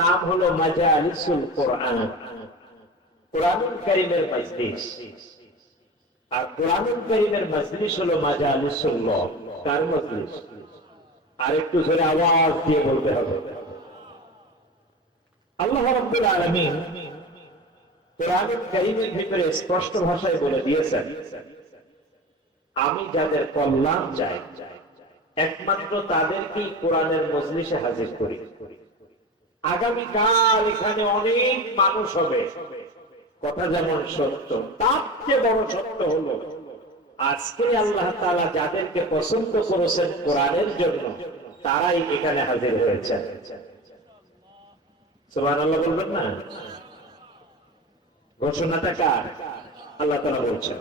নাম হলো মাজালিসুল কোরআন, কোরআনুল কারীমের মজলিস। আর কোরআনুল কারীমের মজলিস হলো মাজালিসুল্লাহ। কার মজলিস? আর একটু জোরে আওয়াজ দিয়ে বলতে হবে। আল্লাহ রাব্বুল আলামিন কোরআনুল কারীমের ভিতরে স্পষ্ট ভাষায় বলে দিয়েছেন, আমি যাদের কল্যাণ চাই একমাত্র তাদেরকেই কোরআনের মজলিসে হাজির করি। আগামীকাল এখানে অনেক মানুষ হবে, কথা যেমন সত্য, তার চেয়ে বড় সত্য হলো আজকে আল্লাহ তাআলা যাদেরকে পছন্দ করেছেন কোরআনের জন্য তারাই এখানে হাজির হয়েছেন। সুবহানাল্লাহ বলবেন না? ঘোষণাটা কার? আল্লাহ তাআলা বলছেন,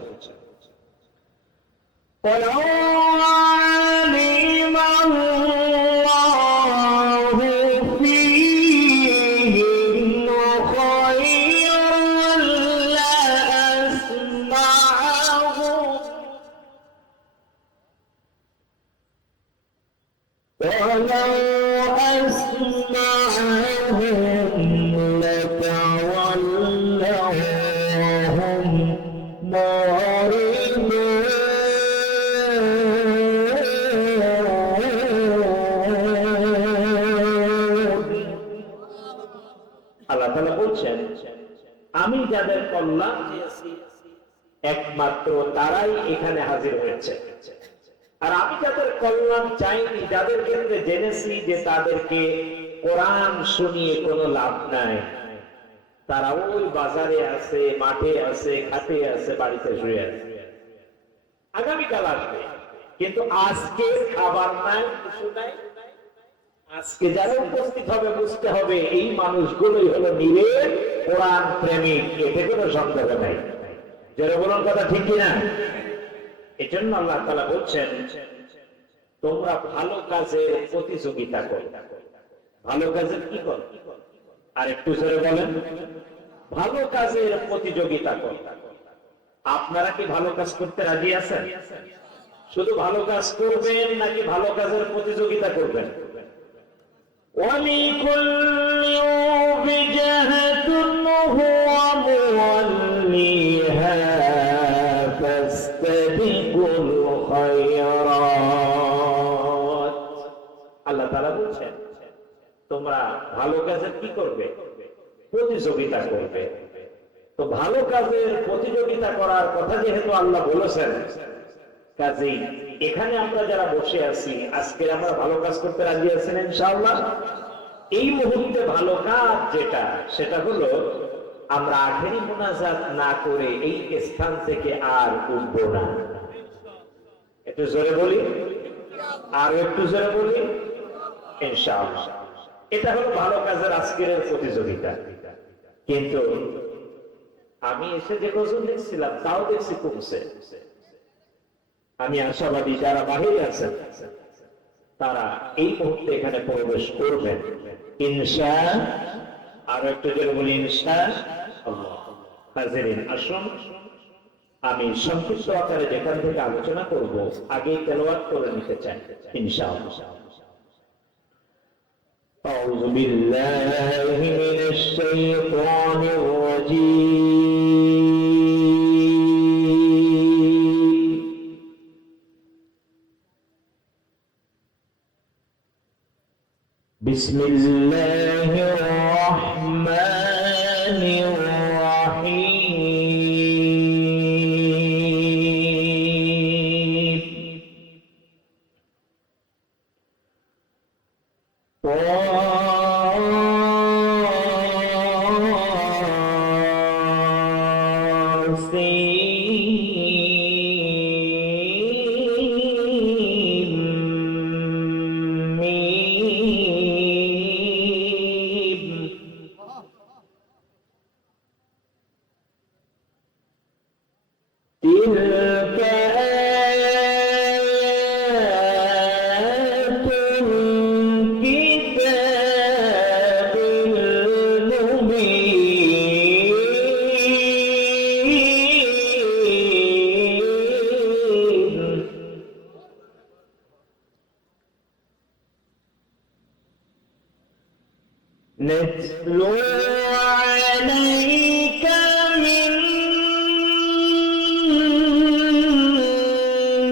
আল্লাহ তাআলা বলছেন, আমি যাদের কল্যাণ চেয়েছি একমাত্র তারাই এখানে হাজির হয়েছে। আর আমি যাদের কল্যাণ চাইনি, যাদের ক্ষেত্রে জেনেছি যে তাদেরকে কোরআন শুনিয়ে কোনো লাভ নাই, তারা ওই বাজারে আছে, মাঠে আছে, খাটে আছে, বাড়িতে শুয়ে আছে। আগামীকাল আসবে, কিন্তু আজকে খাবার নাই, কিছু নাই। আজকে যারা উপস্থিত হবে বুঝতে হবে এই মানুষগুলোই হলো নিরেট কোরআন প্রেমিক, এতে কোনো সন্দেহ নাই। যারা বলুন কথা ঠিক কিনা? এই জন্য আল্লাহ তাআলা বলছেন, তোমরা ভালো কাজের প্রতিযোগিতা করো। ভালো কাজের কি করো? আর একটু জোরে বলেন, ভালো কাজের প্রতিযোগিতা করো। আপনারা কি ভালো কাজ করতে রাজি আছেন? শুধু ভালো কাজ করবেন নাকি ভালো কাজের প্রতিযোগিতা করবেন? ولكل وجهة هو موليها فاستبقوا الخيرات। আল্লাহ তাআলা বলছেন, তোমরা ভালো কাজের কি করবে? প্রতিযোগিতা করবে। তো ভালো কাজের প্রতিযোগিতা করার কথা যেহেতু আল্লাহ বলেছেন, কাজেই এখানে আমরা যারা বসে আছি আজকে আমরা ভালো কাজ করতে রাজি আছেন ইনশাআল্লাহ? এই মুহূর্তে ভালো কাজ যেটা, সেটা হলো আমরা আখেরি মুনাজাত না করে এই স্থান থেকে আর উঠবো না। একটু জোরে বলি, আর একটু জোরে বলি, ইনশাআল্লাহ। এটা হলো ভালো কাজের আজকের প্রতিযোগিতা। কিন্তু আমি এসে যে কজন দেখছিলাম তাও দেখছি কমছে। আমি আশাবাদী যারা বাহিরে আছেন তারা এই মুহূর্তে এখানে প্রবেশ করবেন ইনশাআল্লাহ। আর একটু জোরে বলি ইনশাআল্লাহ। হাজিরিন আসুন, আমি সংক্ষিপ্ত আকারে যেখান থেকে আলোচনা করব আগেই তেলাওয়াত করে নিতে চাই ইনশাআল্লাহ। أعوذ بالله من الشيطان الرجيم. بسم الله الرحمن الرحيم. تلك آيات الكتاب المبين. نتلو عليك من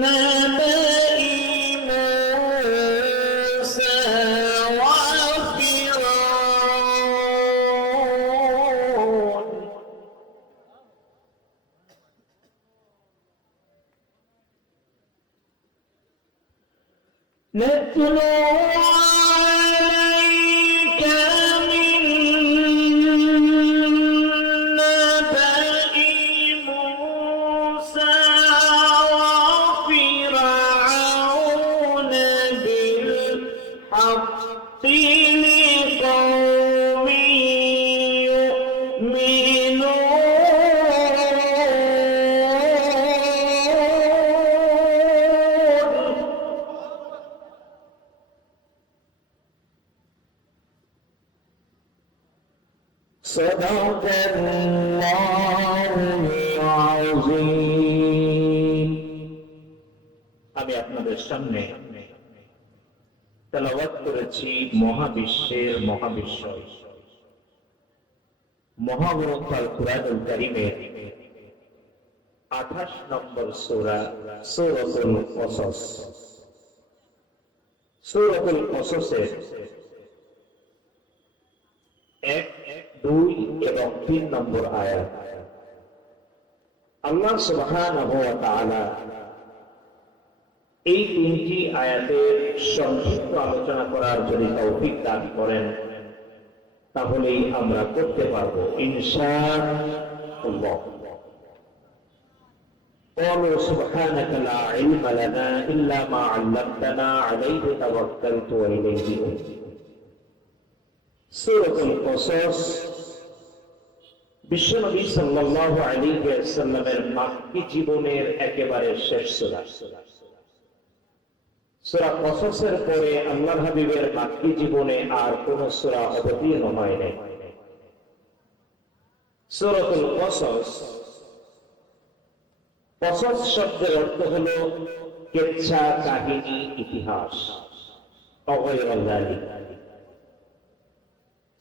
نبأ موسى وفرعون نتلو عليك من نبأ موسى وفرعون بالحق لقوم صدق الله العظيم আমি আপনাদের সামনে তেলাওয়াত করেছি মহাবিশ্বের মহাবিশ্বর মহাগ্রন্থ আল কুরআনুল কারীমের 28 নম্বর সূরা সূরাতুল কসস। সূরাতুল কসসের 1, 2 এবং 3 নম্বর আয়াত। আল্লাহ সুবহানাহু ওয়া তাআলা এই 3টি আয়াতের সংক্ষিপ্ত আলোচনা করার যদি তৌফিক দান করেন তাহলেই আমরা করতে পারবো ইনশাআল্লাহ। قالوا سبحانك لا علم لنا إلا ما علمتنا عليه توكلت وإليه أنيب। সূরাতুল কসস বিশ্বনবী সাল্লাল্লাহু আলাইহি ওয়াসাল্লামের মাক্কি জীবনের একেবারে শেষ সূরা। সূরা কসসের পরে আল্লাহর হাবিবের মাক্কি জীবনে আর কোন সূরা অবতীর্ণ হয় নাই। সূরাতুল কসস, কসস শব্দের অর্থ হলো কিচ্ছা, কাহিনী, ইতিহাস।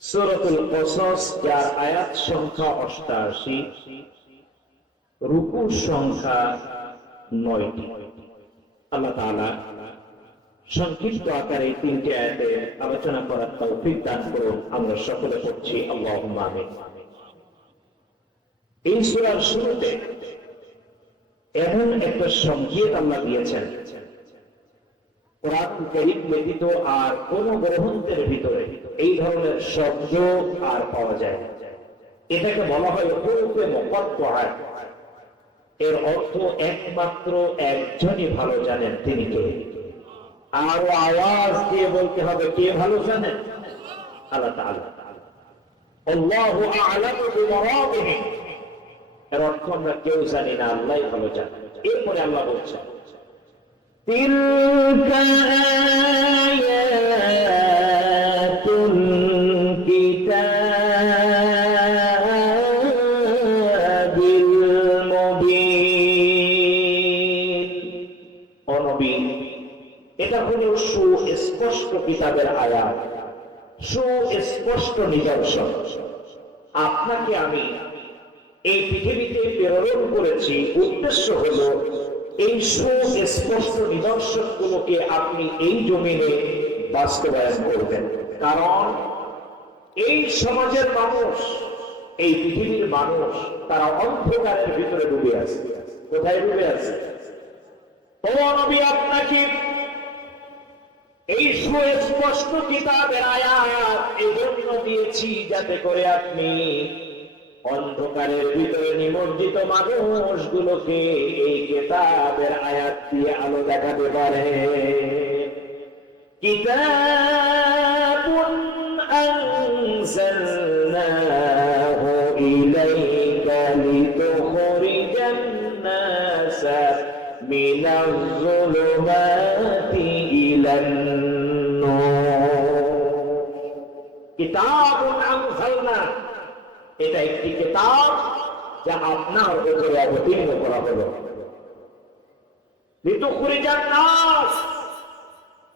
সূরাতুল কসস যার আয়াত সংখ্যা 88, রুকুর সংখ্যা 9টি। আল্লাহ তাআলা সংক্ষিপ্ত আকারে 3টি আয়াতের আলোচনা করার তৌফিক দান করুন। আমরা সকলে পড়ছি আল্লাহুম্মা আমিন। এই সূরার শুরুতে এমন একটা সংকেত আল্লাহ দিয়েছেন, কোরআন কারীম ব্যতীত আর কোন গ্রন্থের ভিতরে এই ধরনের শব্দ আর পাওয়া যায় না। এটাকে বলা হয় হুরুফে মুকাত্তাআত। এর অর্থ একমাত্র একজনই ভালো জানেন, তিনি কে? আরো আওয়াজ দিয়ে বলতে হবে, কে ভালো জানেন? আল্লাহ তাআলা। আল্লাহু আ'লামু বিমুরাদিহি। এর অর্থ আমরা কেউ জানি না, আল্লাহই ভালো জানেন। এরপরে আল্লাহ বলছেন তিলকা আয়াতুল কিতাবিল মুবিন। ও নবী, এটা হলো সুস্পষ্ট কিতাবের আয়াত, সুস্পষ্ট নিদর্শন। আপনাকে আমি এই পৃথিবীতে প্রেরণ করেছি, উদ্দেশ্য হলো এই সুস্পষ্ট নিদর্শনগুলোকে আপনি এই জমিনে বাস্তবায়ন করবেন। কারণ এই সমাজের মানুষ, এই পৃথিবীর মানুষ, তারা অন্ধকারের ভিতরে ডুবে আছে। কোথায় ডুবে আছে? ও নবী, আপনাকে এই সুস্পষ্ট কিতাবের আয়াত এই জন্য দিয়েছি যাতে করে আপনি অন্ধকারের ভিতরে নিমজ্জিত মানুষগুলোকে এই কিতাবের আয়াত দিয়ে আলো দেখাতে পারে। কিতাবুন আনজালনাহু ইলাইকা লিতুখরিজান নাসা মিনাজ যুলুমাতি ইলান নূর। কিতাবুন আনজালনা, এটা একটি কিতাব যা আপনার উপরে অবতীর্ণ করা হলো। লিতুখরিজান নাস,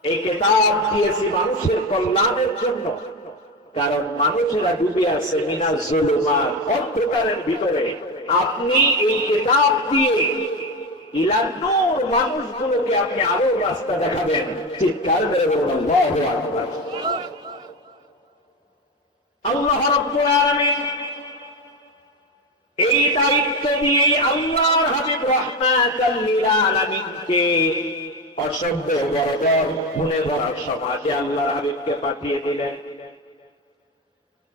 এই কিতাব দিয়েছি মানুষের কল্যাণের জন্য। কারণ মানুষেরা ডুবে আছে মিনাজ জুলুমাত, অন্ধকারের ভিতরে। আপনি এই কিতাব দিয়ে ইলা নূর মানুষগুলোকে আপনি আলোর রাস্তা দেখাবেন। চিৎকার করে বলুন আল্লাহু আকবার। আল্লাহ রাব্বুল আলামিন এই দায়িত্ব দিয়ে আল্লাহর হাবিব রাহমাতাল লিল আলামিনকে অসভ্য বর্বর খুনে ভরা সমাজে আল্লাহর হাবিবকে পাঠিয়ে দিলেন।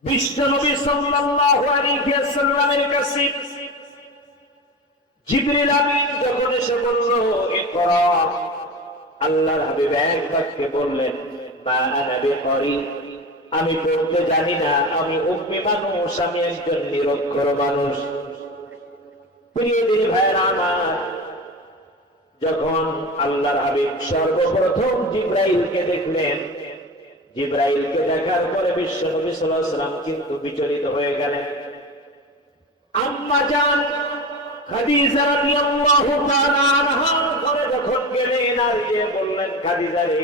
বিশ্বনবী সাল্লাল্লাহু আলাইহি ওয়াসাল্লামের কাছে জিবরিল আমিন যখন এসে বলল ইকরা, আল্লাহর হাবিব এক বাক্যে বললেন মা আনা বিকরি, আমি পড়তে জানি না, আমি উম্মি মানুষ, আমি একজন নিরক্ষর মানুষ। প্রিয় দিনী ভাইরা আমার, যখন আল্লাহর হাবিব সর্বপ্রথম জিবরাইলকে দেখলেন, জিবরাইলকে দেখার পরে বিশ্বনবী সাল্লাল্লাহু আলাইহি ওয়াসাল্লাম কিন্তু বিচলিত হয়ে গেলেন। আম্মা জান খাদিজা রাদিয়াল্লাহু তাআলা আনহার ঘরে যখন গেলেন আর গিয়ে বললেন, খাদিজা রে,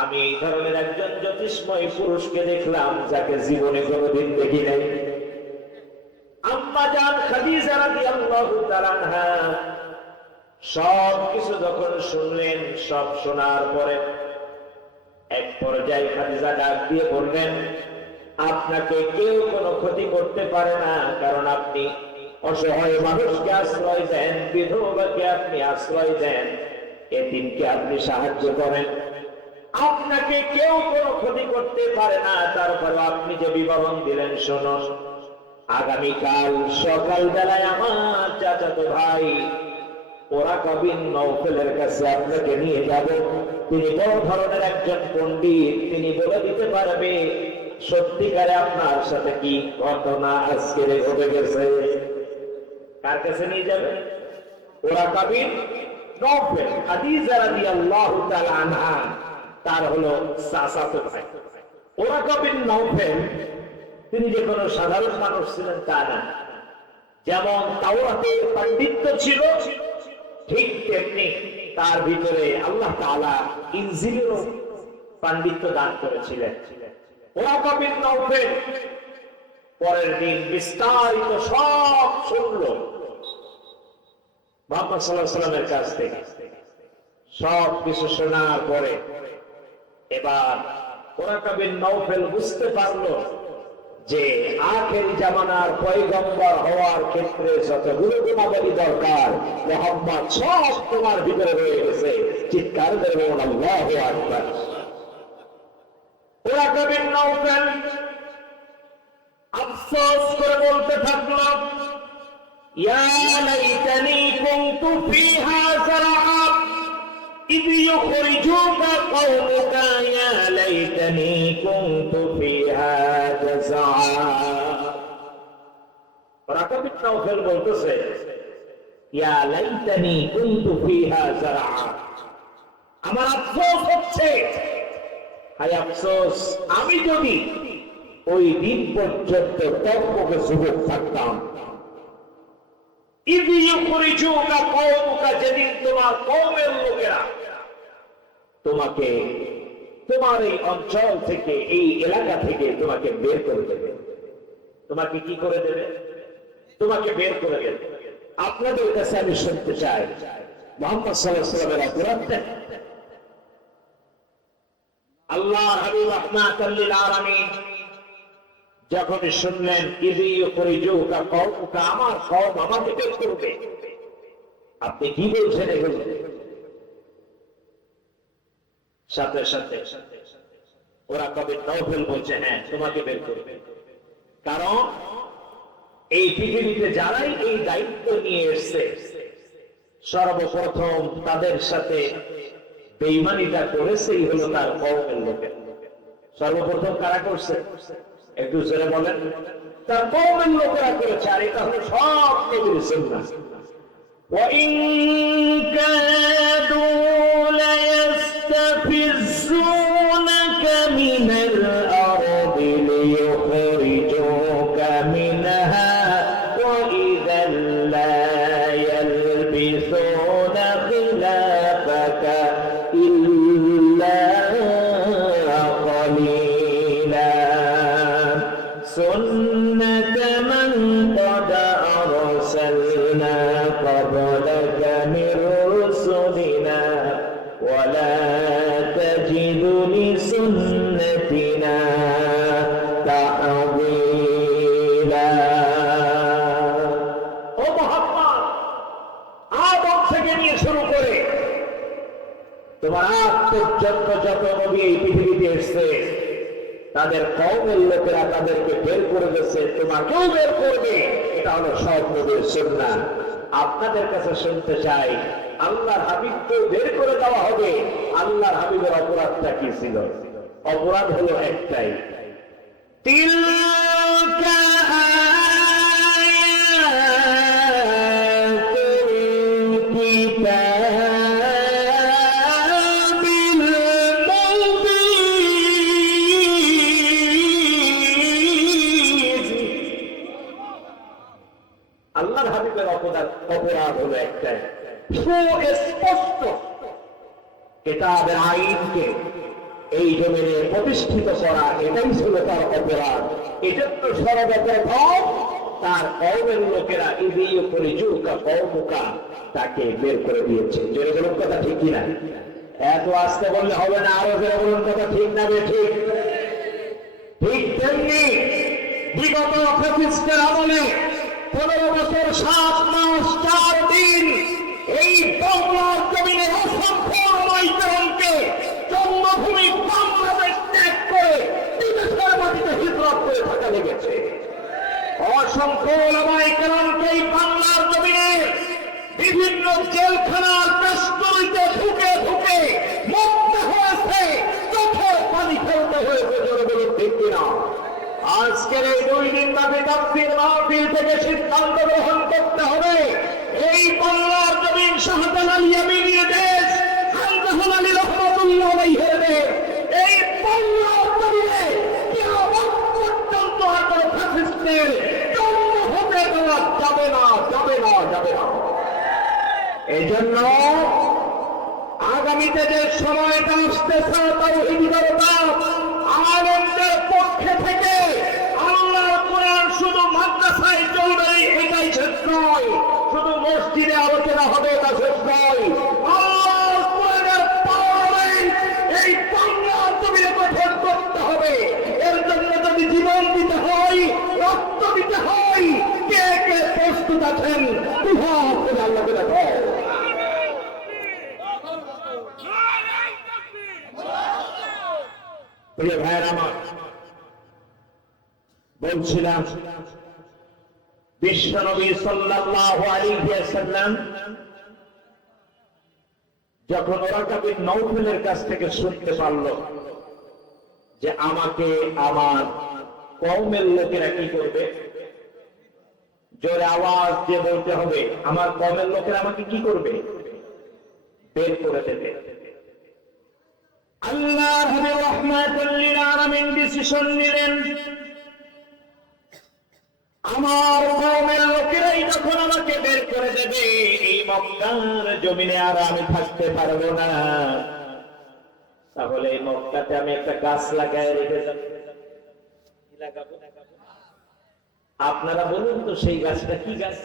আমি এই ধরনের একজন জ্যোতিষময় পুরুষকে দেখলাম যাকে জীবনে কোনোদিন দেখি নাই। আম্মা জান খাদিজা রাদিয়াল্লাহু তাআলা আনহা সব কিছু যখন শুনলেন, সব শোনার পরে এক পর্যায়ে খাদিজা ডাক দিয়ে বললেন, আপনাকে কেউ কোনো ক্ষতি করতে পারে না, কারণ আপনি অসহায় মানুষকে আশ্রয় দেন, বিধবাকে আপনি আশ্রয় দেন, এতিমকে আপনি সাহায্য করেন, আপনাকে কেউ কোনো ক্ষতি করতে পারে না। তারপর আপনি যে বিবরণ দিলেন শুনুন, আগামীকাল সকাল বেলায় আমার চাচাতো ভাই ওরাকা বিন নওফেলের কাছে আপনাকে নিয়ে যাব। তিনি বড় ধরনের একজন পণ্ডিত, তিনি বলে দিতে পারবে সত্যিকারে আপনার সাথে কি ঘটনা আজকে ঘটে গেছে। কার কাছে নিয়ে যাবে? ওরাকা বিন নওফেল, খাদিজা রাদিয়াল্লাহু তাআলা আনহা তার হলো চাচাতো ভাই। ওরাকা বিন নওফেল তিনি যে কোনো সাধারণ মানুষ ছিলেন তা না। যেমন তাওরাতের পাণ্ডিত্য ছিল, ঠিক তেমনি তার ভিতরে আল্লাহ তাআলা ইনজিলেরও পাণ্ডিত্য দান করেছিলেন। ওরাকা বিন নওফেল পরের দিন বিস্তারিত সব শুনল মুহাম্মদ সাল্লাল্লাহু আলাইহি ওয়াসাল্লামের কাছ থেকে। সব কিছু শোনার পরে এবার ওরাকা বিন নওফেল বুঝতে পারলো যে আখেরি জামানার পয়গম্বর হওয়ার ক্ষেত্রে যতগুলো গুণাবলী দরকার মুহাম্মদ সব তোমার ভিতরে রয়ে গেছে। চিৎকার করে বলুন আল্লাহু আকবার। ওরাকা বিন নওফেল আফসোস করে বলতে থাকলো, ইয়া লাইতানি কুনতু ফিহা যারআ ইয ইউখরিজুকা কওমুকা, ইয়া লাইতানি কুনতু ফিহা জাযআ। ওরাকা বিন নওফেল বলতেছে, ইয়া লাইতানি কুনতু ফিহা যারআ, আমার আফসোস হচ্ছে, হায় আফসোস, আমি যদি ওই দিন পর্যন্ত তর্ককে যুবক থাকতাম। ইয ইউখরিজুকা কওমুকা, যেদিন তোমার কওমের লোকেরা তোমাকে তোমার এই অঞ্চল থেকে, এই এলাকা থেকে তোমাকে বের করে দেবে। তোমাকে কি করে দেবে? তোমাকে বের করে দেবে। আপনাদের কাছে আমি শুনতে চাই মুহাম্মদ সাল্লাল্লাহু আলাইহি ওয়াসাল্লামের অপরাধ। আল্লাহ হাবিব রাহমাতাল লিল আলামিন যখন শুনলেন ইয ইউখরিজুকা কওমুকা, আমার কওম আমাকে বের করবে, আপনি কি বলছেন এগুলো? সাথে সাথে ওরাকা বিন নওফেল বলছে, হ্যাঁ তোমাকে বের করবে। কারণ এই পৃথিবীতে যারাই এই দায়িত্ব নিয়ে এসছে সর্বপ্রথম তাদের সাথে বেঈমানিটা করেছেই হলো তার কওমের লোকের। সর্বপ্রথম কারা করছে? একটু জোরে বলেন। তার কওমের লোকেরা করেছে। আর এটা হলো সব নবীর সুন্নাহ। وَإِن كَادُوا لَيَسْتَفِزُّونَكَ مِنَ الْأَرْضِ لِيُخْرِجُوكَ مِنْهَا وَإِذًا لَّا يَلْبِثُونَ خِلَافَكَ إِلَّا قَلِيلًا। সুন্নাতা মান ক্বাদ আরসালনা ক্বাবলাকা মির রুসুলিনা ওয়া লা তাজিদু লিসুন্নাতিনা তাহবীলা। ও মুহাম্মদ, আদম থেকে নিয়ে শুরু করে তোমার আজ পর্যন্ত যত নবী এই পৃথিবীতে এসেছে তাদের কওমের লোকেরা তাদেরকে বের করে গেছে, তোমাকেও বের করবে। এটা হলো সব নবীর সুন্নাহ। আপনাদের কাছে শুনতে চাই, আল্লাহর হাবিবকেও বের করে দেওয়া হবে। আল্লাহর হাবিবের অপরাধটা কি ছিল? অপরাধ হলো একটাই, তিলকা আল্লাহর হাবিবের অপরাধ হলো একটাই, সুস্পষ্ট কিতাবের আইনকে এই জমিনে প্রতিষ্ঠিত করা, এটাই ছিল তার অপরাধ। এজন্য সর্বপ্রথম তার কওমের লোকেরা ইদিও পরিজুকা কওমুকা তাকে বের করে দিয়েছে। জোরে বলুন কথা ঠিক কিনা? এত আস্তে বললে হবে না, আরো জোরে বলুন কথা ঠিক না ঠিক? ঠিক তেমনি বিগত ফ্যাসিস্টের আমলে 15 বছর 7 মাস 4 দিন এই বাংলার জমিনে অসংখ্য ওলামায়ে-কেরামকে জন্মভূমি বাংলাদেশ ত্যাগ করে বিদেশের মাটিতে হিজরত করে থাকা লেগেছে। অসংখ্য ওলামায়ে-কেরামকে এই বাংলার জমিনে বিভিন্ন জেলখানার বেষ্টনীতে ঢুকে ঢুকে মরতে হয়েছে, চোখের পানি ফেলতে হয়েছে। জোরে বলুন ঠিক কিনা? আজকের এই 2 দিন ব্যাপী তাফসীর মাহফিল থেকে সিদ্ধান্ত গ্রহণ করতে হবে, এই বাংলার জমিন শাহজালাল আলী ইয়ামিনীর দেশ, শাহজালাল আলী রহমাতুল্লাহ আলাইহির দেশ, এই বাংলার জমিনে কিয়ামত পর্যন্ত আর কোনো ফ্যাসিস্টের জন্ম হতে দেওয়া যাবে না, যাবে না, যাবে না। এজন্য আগামীতে যে সময়টা আসতেছে তাওহীদ জনতা আলেমদের পক্ষে থেকে আল্লাহর কোরআন শুধু মাদ্রাসায় চলবে এটাই শেষ নয়, শুধু মসজিদে আলোচনা হবে তা শেষ নয়। আল্লাহর কোরআনের পার্লামেন্ট এই বাংলার জমিনে গঠন করতে হবে। এর জন্য যদি জীবন দিতে হয়, রক্ত দিতে হয়, কে কে প্রস্তুত আছেন? দুহাত করে আল্লাহকে দেখো। প্রিয় ভাইয়ের আমার, বলছিলাম বিশ্বনবী সাল্লাল্লাহু আলাইহি ওয়াসাল্লাম যখন ওরাকা বিন নওফলের কাছ থেকে শুনতে পারল যে আমাকে আমার কওমের লোকেরা কি করবে, জোরে আওয়াজ দিয়ে বলতে হবে, আমার কওমের লোকেরা আমাকে কি করবে? বের করে দেবে। আল্লাহ হাবিব রাহমাতুল লিল আলামিন ডিসিশন নিলেন, আমার কওমের লোকেরাই যখন আমাকে বের করে দেবে, এই মক্কার জমিনে আর আমি থাকতে পারবো না। তাহলে এই মক্কাতে আমি একটা গাছ লাগায় রেখে যাব। কি লাগাবো? আপনারা বলুন তো সেই গাছটা কি গাছ?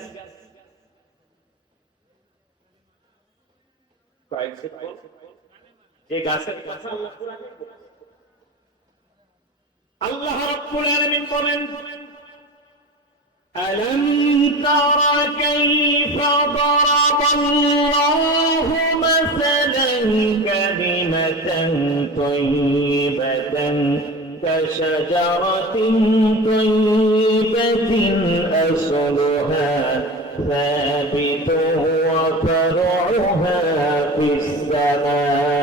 যে গাছের কথা আল্লাহ কোরআনে বলেছেন। আল্লাহ রাব্বুল আলামিন বলেন, ألم تر كيف ضرب الله مثلا كلمة طيبة كشجرة طيبة أصلها ثابت وفرعها في السماء।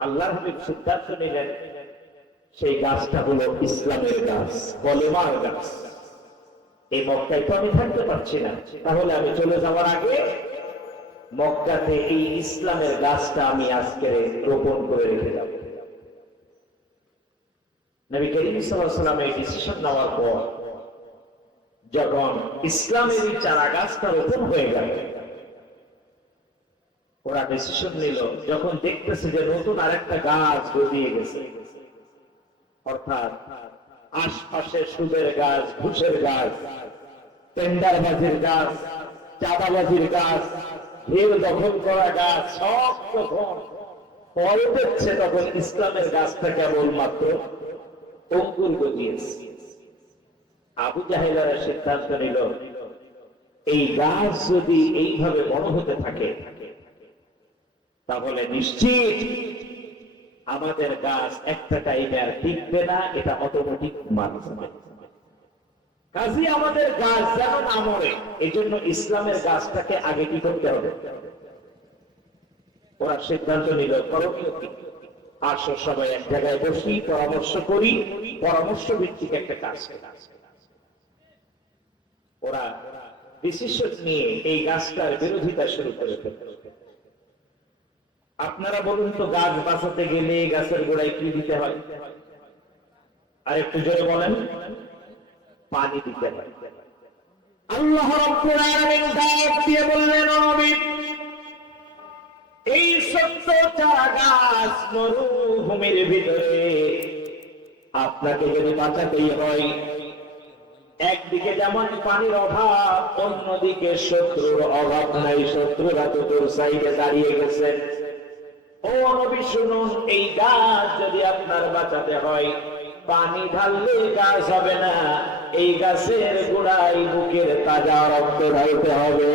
আল্লাহর হাবিব সিদ্ধান্ত নিলেন সেই গাছটা হলো ইসলামের গাছ, কলেমার গাছ। এই মক্কায় তো আমি থাকতে পারছি না, তাহলে আমি চলে যাওয়ার আগে মক্কাতে এই ইসলামের গাছটা আমি আজকে রোপণ করে রেখে যাব। নবী করিম সাল্লাল্লাহু আলাইহি ওয়াসাল্লাম এই ডিসিশন নেওয়ার পর যখন ইসলামের এই চারা গাছটা রোপণ হয়ে গেল, ওরা ডিসিশন নিল, যখন দেখতেছে যে নতুন আরেকটা গাছ গজিয়ে গেছে, অর্থাৎ আশপাশে সুদের গাছ, ঘুষের গাছ, টেন্ডারবাজির গাছ, চাঁদাবাজির গাছ, ঘের দখল করা গাছ সব যখন ফল দিচ্ছে, তখন ইসলামের গাছটা কেবলমাত্র অঙ্কুর গজিয়েছে। আবু জাহেলেরা সিদ্ধান্ত নিল, এই গাছ যদি এইভাবে বড় হতে থাকে তাহলে নিশ্চিত আমাদের গাছ একটা টাইমে আর টিকবে না, এটা অটোমেটিক মারবে। কাজী আমাদের গাছ যেন না মরে, এই জন্য ইসলামের গাছটাকে আগে কি করতে হবে। ওরা সিদ্ধান্ত নিল, করণীয় কি? আসো সবাই এক জায়গায় বসি, পরামর্শ করি, পরামর্শ ভিত্তিক একটা কাজ। ওরা ডিসিশন নিয়ে এই গাছটার বিরোধিতা শুরু করে ফেলল। আপনারা বলুন তো, গাছ বাঁচাতে গেলে গাছের গোড়ায় কি দিতে হয়? আর একটু জোরে বলেন। পানি দিতে হয়। আল্লাহ রাব্বুল আলামিন ডাক দিয়ে বললেন, নবী, এই ছোট্ট চারা গাছ মরুভূমির ভিতরে আপনাকে যদি বাঁচাতেই হয়, একদিকে যেমন পানির অভাব, অন্যদিকে শত্রুর অভাব নাই, শত্রুরা তো তোর সাইডে দাঁড়িয়ে গেছে। ও নবী শুনুন, এই গাছ যদি আপনার বাঁচাতে হয়, পানি ঢাললে গাছ হবে না, এই গাছের গোড়ায় বুকের তাজা রক্ত ঢালতে হবে।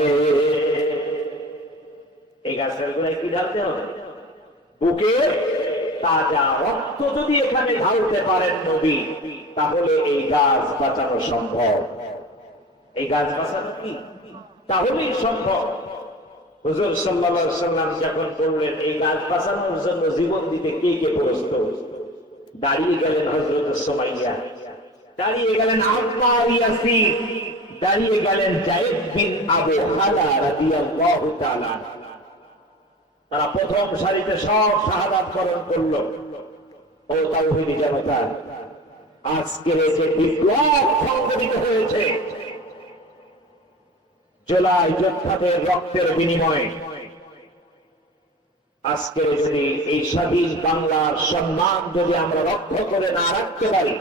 এই গাছের গোড়ায় কি ঢালতে হবে? বুকের তাজা রক্ত যদি এখানে ঢালতে পারেন নবী, তাহলে এই গাছ বাঁচানো সম্ভব। এই গাছ বাঁচানো কি তাহলেই সম্ভব। হুজুর সাল্লাল্লাহু আলাইহি ওয়াসাল্লাম যখন বললেন এই গাছ বাঁচানোর জন্য জীবন দিতে কে কে প্রস্তুত, দাঁড়িয়ে গেলেন হযরত সুমাইয়া, দাঁড়িয়ে গেলেন আম্মার ইয়াসির, দাঁড়িয়ে গেলেন যায়েদ বিন আবু হালা রাদিয়াল্লাহু তাআলা। তারা প্রথম সারিতে সব শাহাদাত বরণ করলো। ও তাওহীদি জনতা, আজকের এই যে বিপ্লব সংগঠিত হয়েছে জুলাই যোদ্ধাদের রক্তের বিনিময়ে, আজকের যদি এই স্বাধীন বাংলার সম্মান যদি আমরা রক্ষা করে না রাখতে পারি,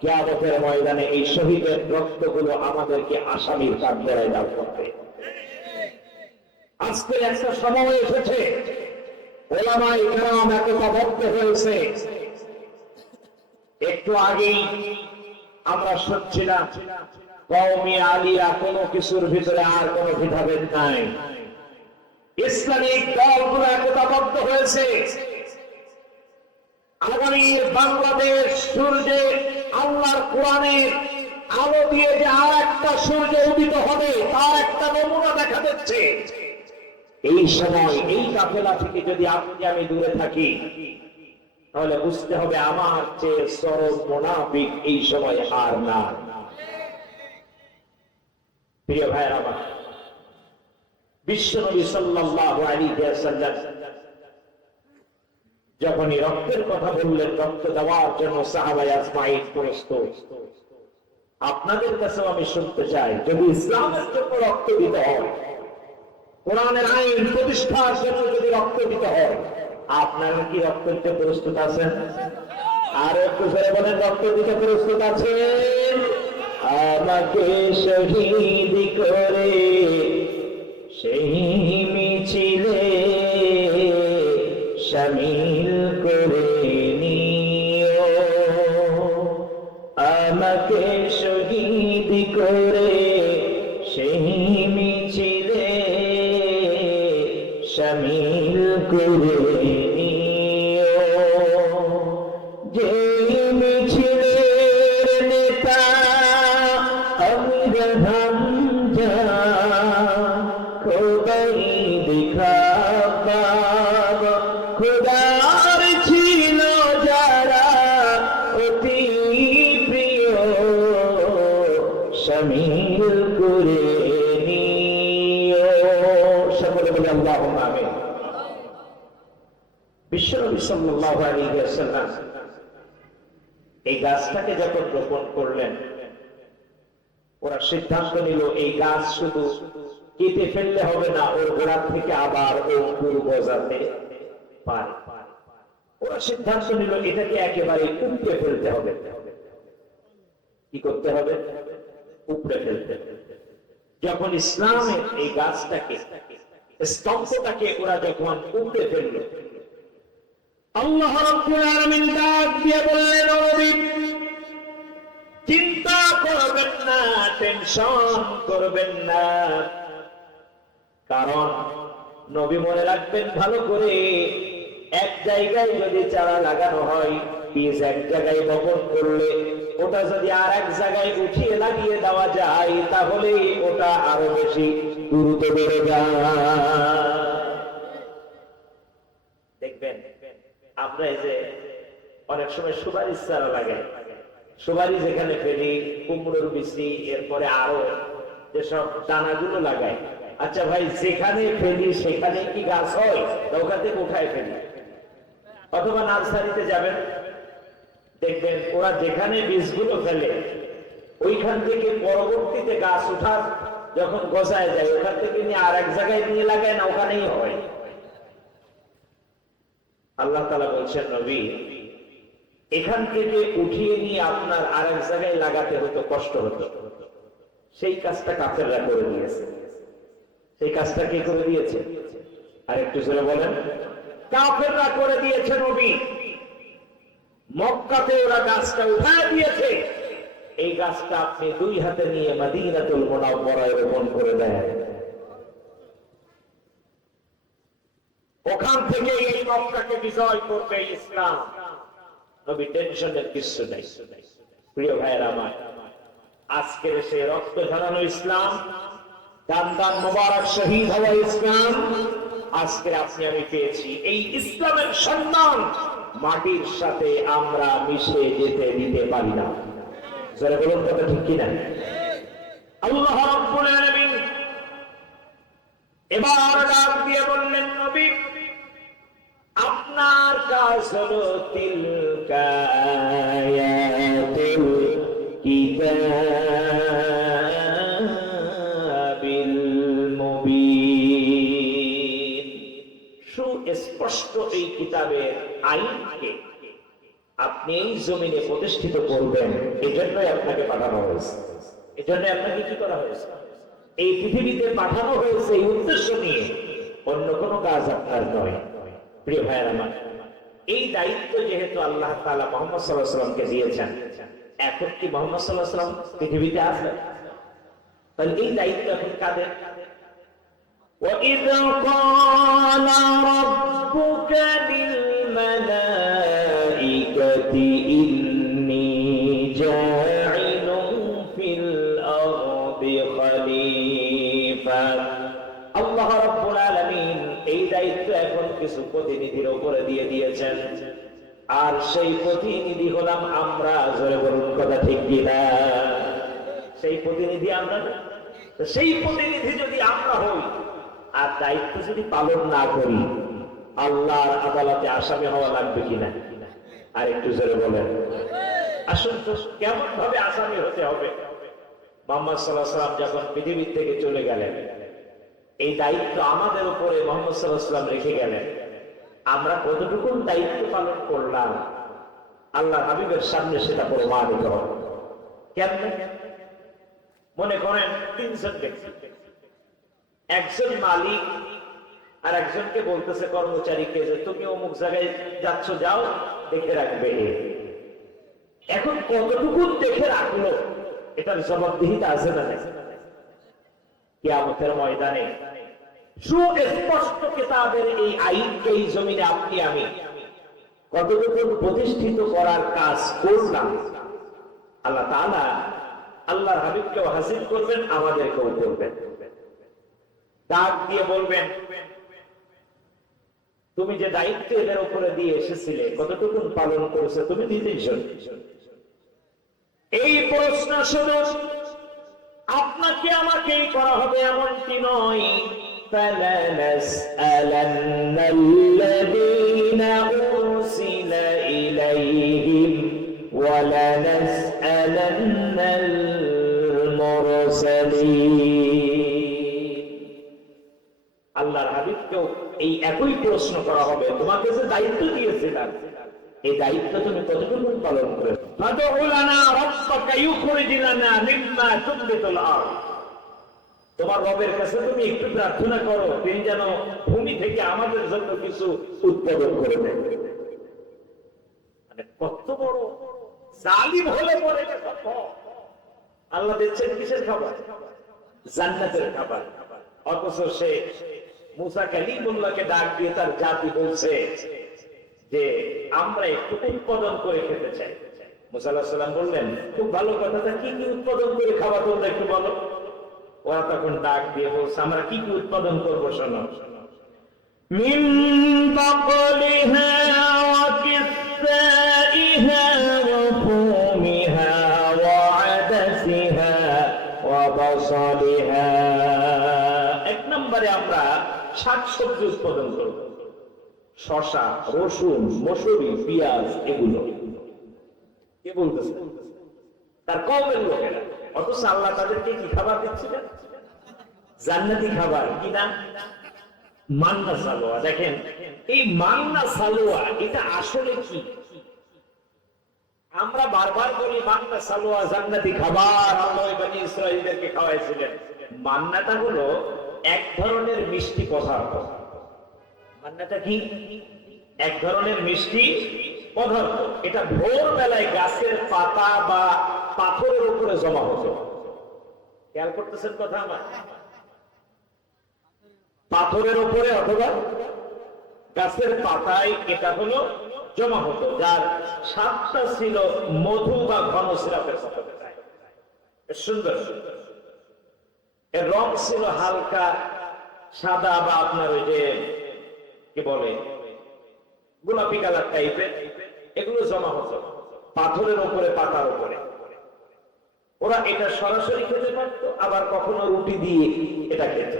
কিয়ামতের ময়দানে এই শহীদের রক্তগুলো আমাদেরকে আসামির কাঠগড়ায় দাঁড় করবে। আজকের একটা সময় এসেছে, ওলামায়ে কেরাম একতাবদ্ধ হয়েছে। একটু আগেই আমরা শুনছিলাম কওমি আলিয়া কোনো কিছুর ভিতরে আর কোনো ভেদাভেদ নাই, ইসলামিক দলগুলো একতাবদ্ধ হয়েছে। আগামীর বাংলাদেশ সূর্যে আল্লাহর কোরআনের আলো দিয়ে যে আর একটা সূর্য উদিত হবে, তার একটা নমুনা দেখা যাচ্ছে। এই সময় এই কাফেলা থেকে যদি আপনি আমি দূরে থাকি, তাহলে বুঝতে হবে আমার চেয়ে চরম মুনাফিক এই সময় আর না। প্রিয় ভাইয়েরা আমার, বিশ্বনবী সাল্লাল্লাহু আলাইহি ওয়াসাল্লাম যখনই রক্তের কথা বললেন, রক্ত দেওয়ার জন্য সাহাবায়ে আজমাইন প্রস্তুত। আপনাদের কাছেও আমি শুনতে চাই, যদি ইসলামের জন্য রক্ত দিতে হয়, কোরআনের আইন প্রতিষ্ঠার জন্য যদি রক্ত দিতে হয়, আপনারা কি রক্ত দিতে প্রস্তুত আছেন? আর একটু জোরে বলেন, রক্ত দিতে প্রস্তুত আছেন? আমাকে শহীদ করে সেই মিছিলে শামিল করে নিও, আমাকে শহীদ করে সেই মিছিলে শামিল করে নিও। যে মিছিলের নেতা আমির হামজা, খোদাই দেখা বাব, খোদার ছিল যারা অতি প্রিয়, শামিল করে নিও। সকলে বলে আল্লাহুম্মা আমিন। বিশ্বনবী সাল্লাল্লাহু আলাইহি ওয়াসাল্লাম এই গাছটাকে যখন রোপণ করলেন, ওরা সিদ্ধান্ত নিল এই গাছ শুধু কেটে ফেললে হবে না, ওর গোড়া থেকে আবার অঙ্কুর গজাতে পারে। ওরা সিদ্ধান্ত নিল এটাকে একেবারে উপড়ে ফেলতে হবে। কি করতে হবে? উপড়ে ফেলতে হবে। যখন ইসলামের এই গাছটাকে, স্তম্ভটাকে ওরা যখন উপড়ে ফেলল, আল্লাহ রাব্বুল আলামিন ডাক দিয়ে বললেন, নবী চিন্তা করবেন না, টেনশন করবেন না, কারণ নবী মনে রাখবেন ভালো করে, এক জায়গায় যদি চারা লাগানো হয়, বীজ এক জায়গায় বপন করলে ওটা যদি আর এক জায়গায় উঠিয়ে লাগিয়ে দেওয়া যায়, তাহলে ওটা আরো বেশি দ্রুত বেড়ে যায়। দেখবেন আমরা এই যে অনেক সময় সুপারিশ চারা লাগাই, সুপারি যেখানে ফেলি, কুমড়োর বিচি, এরপরে আরো যেসব দানাগুলো লাগাই, আচ্ছা ভাই যেখানে ফেলি সেখানে কি গাছ হয়? ওখান থেকে উঠায় ফেলি। অথবা নার্সারিতে যাবেন, দেখবেন ওরা যেখানে বীজগুলো ফেলে ওইখান থেকে পরবর্তীতে গাছ উঠার যখন গজায় যায়, ওখান থেকে নিয়ে আর এক জায়গায় নিয়ে লাগায় না, ওখানেই হয়। আল্লাহ তাআলা বলছেন, নবী এখান থেকে উঠিয়ে নিয়ে আপনার আর এক জায়গায় লাগাতে হতো, কষ্ট হতো, সেই কাজটা কাফেররা করে দিয়েছে। সেই কাজটা কে করে দিয়েছে? আর একটু জোরে বলেন। কাফেররা করে দিয়েছে। নবী মক্কাতে ওরা গাছটা উঠায় দিয়েছে, এই গাছটা আপনি দুই হাতে নিয়ে মদিনাতুল মুনাওয়ারায় রোপণ করে দেন, ওখান থেকে এই মক্কাকে বিজয় করবে ইসলাম। নবী টেনশনের কিছু নাই। প্রিয় ভাইয়েরা আমার, আজকের সে রক্ত ঝরানো ইসলাম, দান দান মোবারক শহীদ হওয়া ইসলাম, আজকে আপনি আমি পেয়েছি। এই ইসলামের সম্মান মাটির সাথে আমরা মিশে যেতে দিতে পারি না। যারা বলুন কথা ঠিক কিনা? আল্লাহ রাব্বুল আলামিন এবার ডাক দিয়ে বললেন, নবী আপনার কাজ হলো তিলকা আয়াতুল কিতাবিল মুবিন, সুস্পষ্ট এই কিতাবের আইনকে আপনি এই জমিনে প্রতিষ্ঠিত করবেন। এজন্যই আপনাকে পাঠানো হয়েছে। এজন্য আপনাকে কি করা হয়েছে? এই পৃথিবীতে পাঠানো হয়েছে এই উদ্দেশ্য নিয়ে, অন্য কোনো কাজ আপনার নয়। প্রিয় ভাইয়ের আমার, এই দায়িত্ব যেহেতু আল্লাহ তাআলা মুহাম্মদ সাল্লাল্লাহু আলাইহি ওয়াসাল্লামকে দিয়েছেন, এখন কি মুহাম্মদ সাল্লাল্লাহু আলাইহি ওয়াসাল্লাম পৃথিবীতে আছেন? তাহলে এই দায়িত্ব এখন কাদের? وَإِذْ قَالَ رَبُّكَ لِلْمَلَائِكَةِ إِنِّي جَاعِلٌ فِي الْأَرْضِ خَلِيفَةً। আল্লাহ রাব্বুল আলামিন এই দায়িত্ব এখন কিছু প্রতিনিধির উপরে দিয়ে দিয়েছেন, আর সেই প্রতিনিধি হলাম আমরা। জোরে বলুন কথা ঠিক কিনা? সেই প্রতিনিধি আমরা। সেই প্রতিনিধি যদি আমরা হই আর দায়িত্ব যদি পালন না করি, আল্লাহর আদালতে আসামি হওয়া লাগবে কিনা? আর একটু জোরে বলেন। আসুন তো, কেমন ভাবে আসামি হতে হবে? মুহাম্মদ সাল্লাল্লাহু আলাইহি ওয়াসাল্লাম যখন পৃথিবী থেকে চলে গেলেন, এই দায়িত্ব আমাদের উপরে মুহাম্মদ সাল্লাল্লাহু আলাইহি ওয়াসাল্লাম রেখে গেলেন। আমরা কতটুকু দায়িত্ব পালন করলাম, আল্লাহ হাবিবের সামনে সেটা প্রমাণিত হবে। কেমনে? মনে করেন তিনজন ব্যক্তি, একজন মালিক আর একজনকে বলতেছে কর্মচারীকে যে তুমি অমুক জায়গায় যাচ্ছ, যাও, দেখে রাখবে। এখন কতটুকু দেখে রাখলো, এটার জবাবদিহিতা আছে না? কিয়ামতের ময়দানে সুস্পষ্ট কিতাবের এই আইনকে এই জমিনে আপনি আমি কতটুকু প্রতিষ্ঠিত করার কাজ করলাম, আল্লাহ তাআলা আল্লাহর হাবিবকেও হাসিল করবেন, আমাদেরকেও করবেন। ডাক দিয়ে বলবেন, তুমি যে দায়িত্ব এদের উপরে দিয়ে এসেছিলে কতটুকু পালন করেছো তুমি নিজেই জানো। এই প্রশ্ন শুধু আপনাকে আমাকেই করা হবে এমনটি নয়। فَلَنَسْأَلَنَّ الَّذِينَ أُرْسِلَ إِلَيْهِمْ وَلَنَسْأَلَنَّ الْمُرْسَلِينَ। আল্লাহর হাবিবকেও এই একই প্রশ্ন করা হবে। তোমাকে যে দায়িত্ব দিয়েছিলাম এই দায়িত্ব তুমি কতটুকু পালন করেছো? ফাদউ লানা রাব্বাকা ইউখরিজ লানা মিম্মা তুনবিতুল আরদ। তোমার রবের কাছে তুমি একটু প্রার্থনা করো, তিনি যেন ভূমি থেকে আমাদের জন্য কিছু উৎপাদন করে দেন। মানে কত বড় জালিম হলে পরে এটা সম্ভব। আল্লাহ দিচ্ছেন কিসের খাবার? জান্নাতের খাবার। অথচ সে মুসা কালিমুল্লাহকে ডাক দিয়ে তার জাতি বলছে যে আমরা একটু উৎপাদন করে খেতে চাই। মুসা আলাইহিস সালাম বললেন, খুব ভালো কথা, কি কি উৎপাদন করে খাওয়া তোমরা একটু বলো। ওরা তখন ডাক দিয়ে বলছে, আমরা কি কি উৎপাদন করবো শোনো। মিন বাকলিহা ওয়া কিসাইহা ওয়া ফুমিহা ওয়া আদাসিহা ওয়া বাসালিহা। এক নম্বরে আমরা শাকসবজি উৎপাদন করব, শসা, রসুন, মসুরি, পেঁয়াজ, এগুলো। কে বলতেছে? তার কওমের লোকেরা। অথচ আল্লাহ তাদেরকে কি খাবার দিচ্ছিলেন? জান্নাতি খাবার। কি নাম? মান্না সালোয়া। দেখেন এই মান্না সালোয়া এটা আসলে কি? আমরা বারবার বলি মান্না সালোয়া জান্নাতি খাবার, আল্লাহ বনি ইসরাঈলদেরকে খাওয়াইছিলেন। মান্নাটা হলো এক ধরনের মিষ্টি পদার্থ। মান্নাটা কি? এক ধরনের মিষ্টি পদার্থ। এটা ভোরবেলায় গাছের পাতা বা পাথরের উপরে জমা হতো। খেয়াল করতেছেন কথা আমার? পাথরের উপরে অথবা গাছের পাতায় এটা হলো জমা হতো, যার স্বাদটা ছিল মধু বা ঘন সিরাপের সাথে। সুন্দর। এর রং ছিল হালকা সাদা বা আপনার ওই যে কি বলে গোলাপি কালার টাইপের। এগুলো জমা হতো পাথরের উপরে, পাতার উপরে। ওরা এটা সরাসরি খেতে পারতো, আবার কখনো রুটি দিয়ে এটা খেত।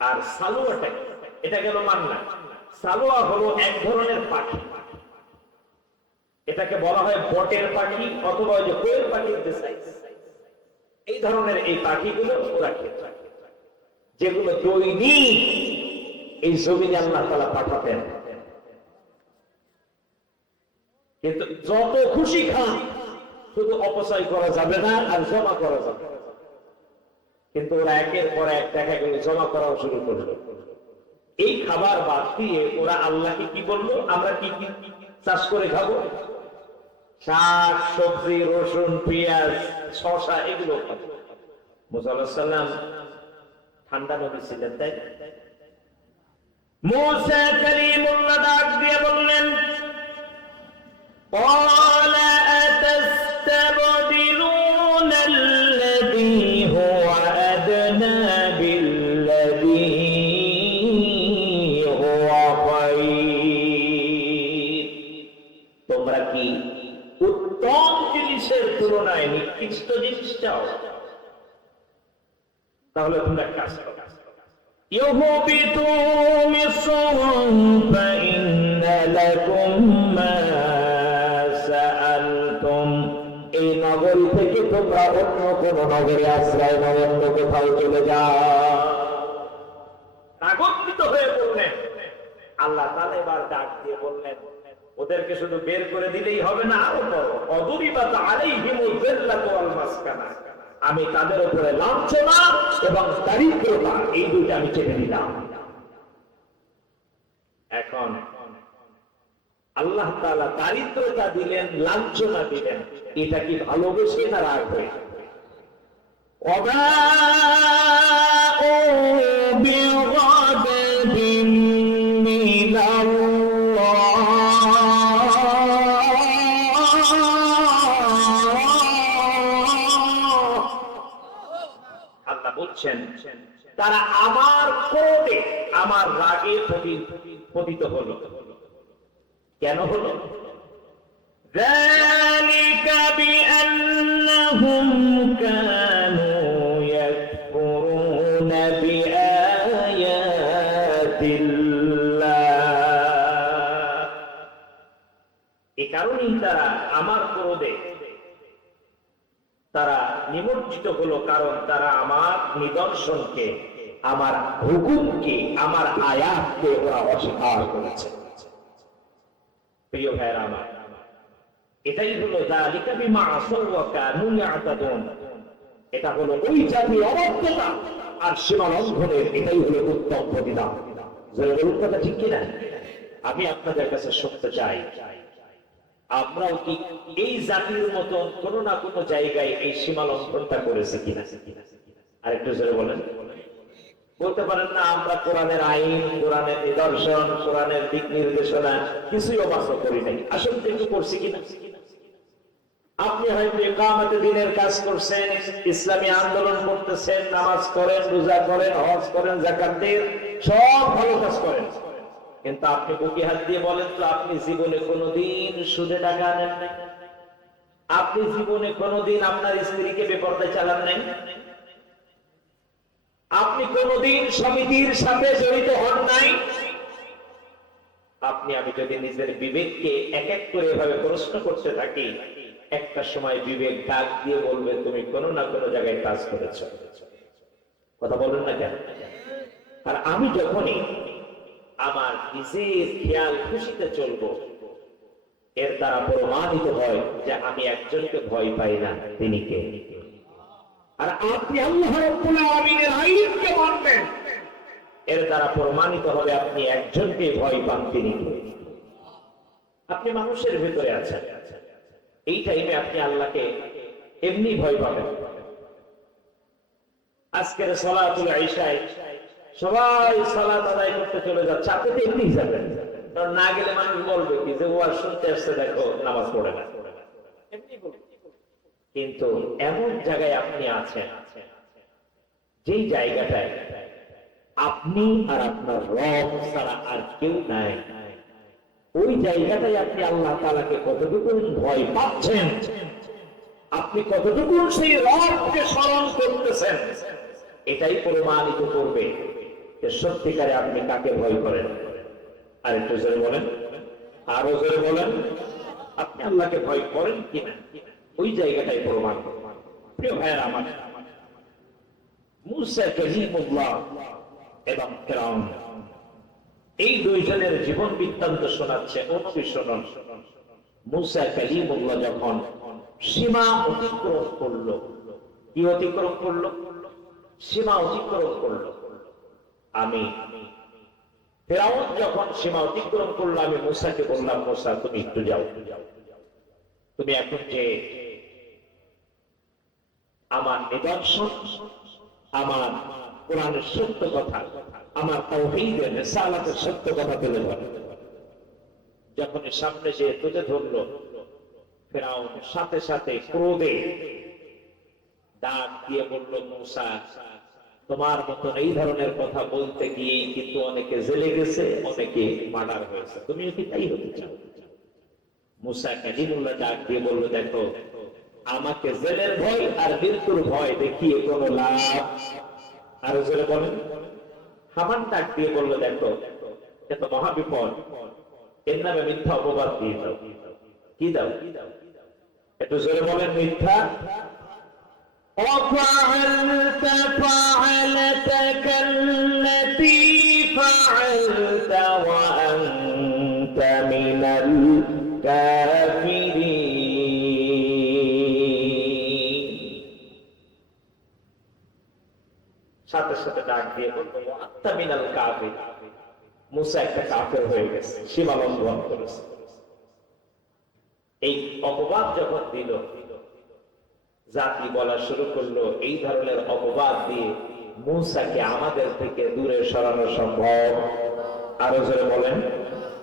আর সালোয়াটা, এটা গেল মান্না। সালোয়া হলো এক ধরনের পাখি। এটাকে বলা হয় বটের পাখি অথবা ওই যে কোয়েল পাখির যে সাইজ। এই ধরনের এই পাখিগুলো ওরা খেত, যেগুলো দৈনিক এই জমিনে আল্লাহ তাআলা পাঠাতেন। কিন্তু যত খুশি খান, শুধু অপচয় করা যাবে না আর জমা করা যাবে। কিন্তু ওরা একের পর এক দেখা গেল জমা করাও শুরু করলো। এই খাবার বাদ দিয়ে ওরা আল্লাহকে কি বললো? আমরা কি কি চাষ করে খাবো? শাক সবজি, রসুন, পেঁয়াজ, শসা, এগুলো খাবো। মুসা আলাইহিস সালাম ঠান্ডা নবী ছিলেন, তাই মুসা কালিমুল্লাহ ডাক দিয়ে বললেন, قال أتستبدلون الذي هو أدنى بالذي هو خير। তোমরা কি উত্তম জিনিসের তুলনায় নিকৃষ্ট জিনিস চাও? তাহলে তোমরা কাজ করো। يهبطوا مصرا فإن لكم ما سألتم। এই নগরী থেকে তোমরা অন্য কোন নগরে আশ্রয় নাও, অন্য কোথাও চলে যাও। রাগান্বিত হয়ে বললেন। আল্লাহ তাআলা এবার ডাক দিয়ে বললেন, ওদেরকে শুধু বের করে দিলেই হবে না, আরো বড়। অদরিবাত আলাইহিমুল যিল্লাতু ওয়াল মাসকানা। আমি তাদের উপরে লাঞ্ছনা এবং দারিদ্রতা, এই দুইটা আমি চেপে দিলাম। এখন আল্লাহ তাআলা দারিদ্রতা দিলেন, লাঞ্ছনা দিলেন, এটা কি ভালোবেসে না রাগ হয়ে? وباءوا بغضب من আল্লাহ বলছেন, তারা আমার ক্রোধে, আমার রাগে পতিত হলো। কেন হলো? ذلك بأنهم كانوا يكفرون بآيات الله। এই কারণেই তারা আমার ক্রোধে তারা নিমজ্জিত হলো, কারণ তারা আমার নিদর্শনকে, আমার হুকুমকে, আমার আয়াতকে ওরা অস্বীকার করেছে। প্রিয় ভাইরা আমার, এটাই হলো যালিকা বিমা আসাউ ওয়া কানু ইয়াতাদুন। এটা হলো ওই জাতির অবাধ্যতা আর সীমা লঙ্ঘনের, এটাই হলো উত্তম প্রতিদান। যারা বলুন কথা ঠিক কিনা? আমি আপনাদের কাছে শুনতে চাই, আমরাও কি এই জাতির মতো কোন না কোন জায়গায় এই সীমা লঙ্ঘনটা করেছি কিনা? আর একটু জোরে বলেন। বলতে পারেন না আমরা কোরআনের আইন, কোরআনের নিদর্শন, কোরআনের দিক নির্দেশনা কিছুই অবাস্তব করি নাই। আসলে একটু করছি কিনা? আপনি হয়তো ইকামতে দ্বীনের কাজ করছেন, ইসলামী আন্দোলন করতেছেন, নামাজ করেন, রোজা করেন, হজ করেন, যাকাত দেন, সব ভালো কাজ করেন, কিন্তু আপনি বুকে হাত দিয়ে বলেন তো, আপনি জীবনে কোনোদিন সুদে টাকা আনেন নাই? আপনি জীবনে কোনোদিন আপনার স্ত্রীকে বেপরদায় চালান নাই? আপনি কোনোদিন সমিতির সাথে জড়িত হন নাই? আপনি আমি যদি নিজের বিবেককে এক এক করে এভাবে প্রশ্ন করতে থাকি, একটা সময় বিবেক ডাক দিয়ে বলবে তুমি কোনো না কোনো জায়গায় কাজ করেছো। কথা বলুন না কেন? আর আমি যখনই আমার নিজের খেয়াল খুশিতে চলবো, এর দ্বারা প্রমাণিত হয় যে আমি একজনকে ভয় পাই না, তিনি কে? আর আপনি আল্লাহ রাব্বুল আলামিনের আইনকে মানবেন, এর দ্বারা প্রমাণিত হবে আপনি একজনকে ভয় পান, তিনি কে? আপনি মানুষের ভিতরে আছেন, এই টাইমে আপনি আল্লাহকে এমনি ভয় পাবেন। আজকের সালাতুল ইশায় সবাই সালাত আদায় করতে চলে যাচ্ছে, আপনি তো এমনি যাবেন, কারণ না গেলে মানুষ বলবে কি যে ওয়াজ শুনতে আসছে, দেখো নামাজ পড়ে না, এমনি বলবে। কিন্তু এমন জায়গায় আপনি আছেন যেই জায়গাটায় আপনি আর আপনার রব ছাড়া আর কেউ নাই, ওই জায়গাটায় আপনি আল্লাহ তাআলাকে কতটুকু ভয় পাচ্ছেন, আপনি কতটুকু সেই রবকে স্মরণ করতেছেন, এটাই প্রমাণিত করবে যে সত্যিকারে আপনি কাকে ভয় করেন। আর একটু জোরে বলেন, আরো জোরে বলেন, আপনি আল্লাহকে ভয় করেন কিনা, ওই জায়গাটাই প্রমাণ। প্রিয় ভাইয়েরা আমার, মুসা কালিমুল্লাহ এবং ফিরআউন, এই দুইজনের জীবন বৃত্তান্ত শোনাচ্ছে। ও নবী শুনুন, মুসা কালিমুল্লাহ যখন সীমা অতিক্রম করলো, কি অতিক্রম করলো? সীমা অতিক্রম করলো। আমি ফিরআউন যখন সীমা অতিক্রম করলো, আমি মুসাকে বললাম, মুসা তুমি একটু যাও, তুমি এখন যে আমার নিদর্শন, আমার কোরআনের সত্য কথা, আমার তাওহীদের রিসালাতের সত্য কথা তুলে ধরো। যখন সামনে যে তুলে ধরলো, ফিরআউন সাথে সাথে ক্রোধে ডাক দিয়ে বলল, মুসা তোমার মতন এই ধরনের কথা বলতে গিয়ে কিন্তু অনেকে জেলে গেছে, অনেকে মার্ডার হয়েছে, তুমিও কি তাই হতে চাও? মুসা কালিমুল্লাহ ডাক দিয়ে বলল, দেখো আমাকে জেলের ভয় আর মৃত্যুর ভয় দেখিয়ে কোনো লাভ। আর জেলে বলেন, হামান ডাক দিয়ে বলল, দেখো এত মহাবিপদ, এর নামে মিথ্যা অপবাদ দিয়ে দাও। কি দাও? একটু জোরে বলেন, মিথ্যা। وَفَعَلْتَ فَعَلَتَكَ الَّتِي فَعَلْتَ وَأَنْتَ مِنَ الْكَافِرِينَ। সাথে সাথে ডাক দিয়ে বলল, وَأَنْتَ مِنَ الْكَافِرِينَ। মুসা একটা কাফের হয়ে গেছে, সীমা লঙ্ঘন করেছে। এই অপবাদ যখন দিল, জাতি বলা শুরু করলো, এই ধরনের অপবাদ দিয়ে মুসাকে আমাদের থেকে দূরে সরানো সম্ভব। আরো জোরে বলেন।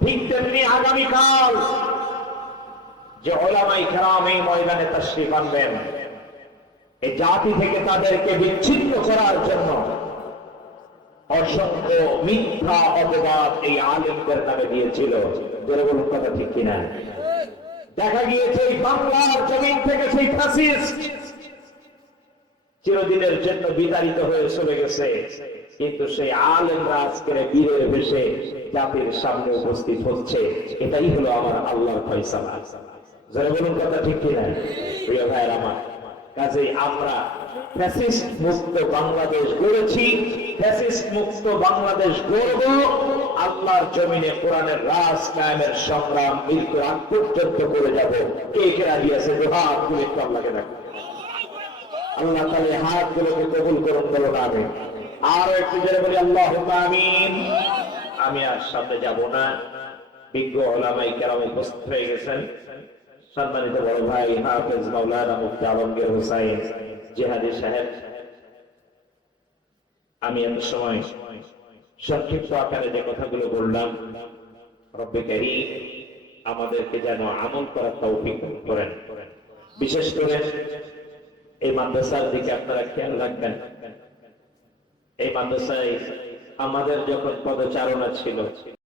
ঠিক তেমনি আগামীকাল যে উলামায়ে কেরাম এই ময়দানে তাশরীফ আনবেন, এই জাতি থেকে তাদেরকে বিচ্ছিন্ন করার জন্য অসংখ্য মিথ্যা অপবাদ এই আলেমদের নামে দিয়েছিল। জোরে বলুন কথা ঠিক কিনা? দেখা গিয়েছে এই বাংলার জমিন থেকে সেই ফ্যাসিস্ট চিরদিনের জন্য বিতাড়িত হয়ে চলে গেছে, কিন্তু সেই আলেমরা আজকের বীরের বেশে জাতির সামনে উপস্থিত হচ্ছে। এটাই হলো আমার আল্লাহর ফয়সালা। যারা বলুন কথা ঠিক কিনা? প্রিয় ভাইয়ের আমার, কাজেই আমরা ফ্যাসিস্ট মুক্ত বাংলাদেশ গড়েছি, ফ্যাসিস্ট মুক্ত বাংলাদেশ গড়ব, আল্লাহর জমিনে কোরআনের রাজ কায়েমের সংগ্রাম মৃত্যুর আগ পর্যন্ত করে যাব। কে কে রাজি আছে? হাত তুলে একটু আল্লাহকে দেখো। আল্লাহ তাআলা হাতগুলোকে কবুল করুন, বলো না আমি। আর একটু জোরে বলি আল্লাহুম্মা আমিন। আমি আর সামনে যাব না, বিজ্ঞ উলামায়ে কেরাম উপস্থিত হয়ে গেছেন। সম্মানিত বড় ভাই হাফেজ মাওলানা মুফতি আলমগীর হোসাইন জিহাদি সাহেব, আমি এত সময় সংক্ষিপ্ত আকারে যে কথাগুলো বললাম, রব্বে কারীম আমাদেরকে যেন আমল করার তৌফিক করেন। বিশেষ করে এই মাদ্রাসার দিকে আপনারা খেয়াল রাখবেন। এই মাদ্রাসায় আমাদের যখন পদচারণা ছিল,